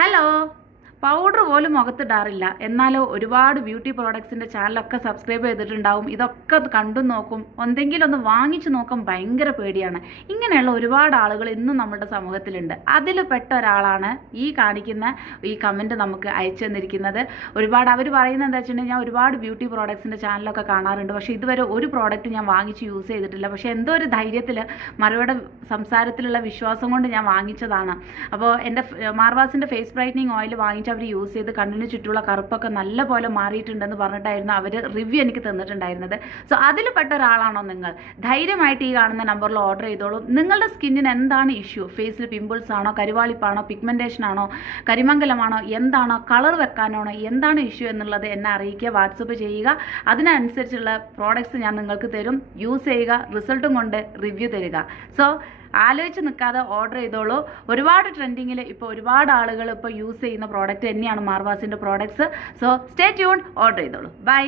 Hello. Powder പോലും മുഖത്തിടാറില്ല, എന്നാലോ ഒരുപാട് ബ്യൂട്ടി പ്രോഡക്ട്സിൻ്റെ ചാനലൊക്കെ സബ്സ്ക്രൈബ് ചെയ്തിട്ടുണ്ടാവും. ഇതൊക്കെ കണ്ടു നോക്കും, എന്തെങ്കിലും ഒന്ന് വാങ്ങിച്ചു നോക്കാൻ ഭയങ്കര പേടിയാണ്. ഇങ്ങനെയുള്ള ഒരുപാട് ആളുകൾ ഇന്നും നമ്മുടെ സമൂഹത്തിലുണ്ട്. അതിൽ പെട്ട ഒരാളാണ് ഈ കാണിക്കുന്ന ഈ കമൻറ്റ് നമുക്ക് അയച്ചു തന്നിരിക്കുന്നത്. ഒരുപാട് അവർ പറയുന്നത് എന്താ വെച്ചിട്ടുണ്ടെങ്കിൽ, ഞാൻ ഒരുപാട് ബ്യൂട്ടി പ്രോഡക്ട്സിൻ്റെ ചാനലൊക്കെ കാണാറുണ്ട്, പക്ഷേ ഇതുവരെ ഒരു പ്രോഡക്റ്റ് ഞാൻ വാങ്ങിച്ച് യൂസ് ചെയ്തിട്ടില്ല. പക്ഷേ എന്തോ ഒരു ധൈര്യത്തിൽ മറുപടി സംസാരത്തിലുള്ള വിശ്വാസം കൊണ്ട് ഞാൻ വാങ്ങിച്ചതാണ്. അപ്പോൾ എൻ്റെ മാർവാസിൻ്റെ ഫേസ് ബ്രൈറ്റനിങ് ഓയിൽ വാങ്ങിച്ച് അവർ യൂസ് ചെയ്ത് കണ്ണിന് ചുറ്റുമുള്ള കറുപ്പൊക്കെ നല്ല പോലെ മാറിയിട്ടുണ്ടെന്ന് പറഞ്ഞിട്ടായിരുന്നു അവർ റിവ്യൂ എനിക്ക് തന്നിട്ടുണ്ടായിരുന്നത്. സോ അതിൽ പെട്ട ഒരാളാണോ നിങ്ങൾ? ധൈര്യമായിട്ട് ഈ കാണുന്ന നമ്പറിൽ ഓർഡർ ചെയ്തോളൂ. നിങ്ങളുടെ സ്കിന്നിന് എന്താണ് ഇഷ്യൂ? ഫേസിൽ പിമ്പിൾസ് ആണോ, കരുവാളിപ്പാണോ, പിഗ്മെൻറ്റേഷൻ ആണോ, കരിമംഗലമാണോ, എന്താണോ, കളർ വെക്കാനാണോ, എന്താണ് ഇഷ്യൂ എന്നുള്ളത് എന്നെ അറിയിക്കുക, വാട്സപ്പ് ചെയ്യുക. അതിനനുസരിച്ചുള്ള പ്രോഡക്ട്സ് ഞാൻ നിങ്ങൾക്ക് തരും. യൂസ് ചെയ്യുക, റിസൾട്ടും കൊണ്ട് റിവ്യൂ തരിക. സോ ആലോചിച്ച് നിൽക്കാതെ ഓർഡർ ചെയ്തോളൂ. ഒരുപാട് ട്രെൻഡിങ്ങിൽ ഇപ്പോൾ ഒരുപാട് ആളുകൾ ഇപ്പോൾ യൂസ് ചെയ്യുന്ന പ്രോഡക്റ്റ് തന്നെയാണ് മാർവാസിൻ്റെ products. So stay tune, order ചെയ്തോളൂ. ബൈ.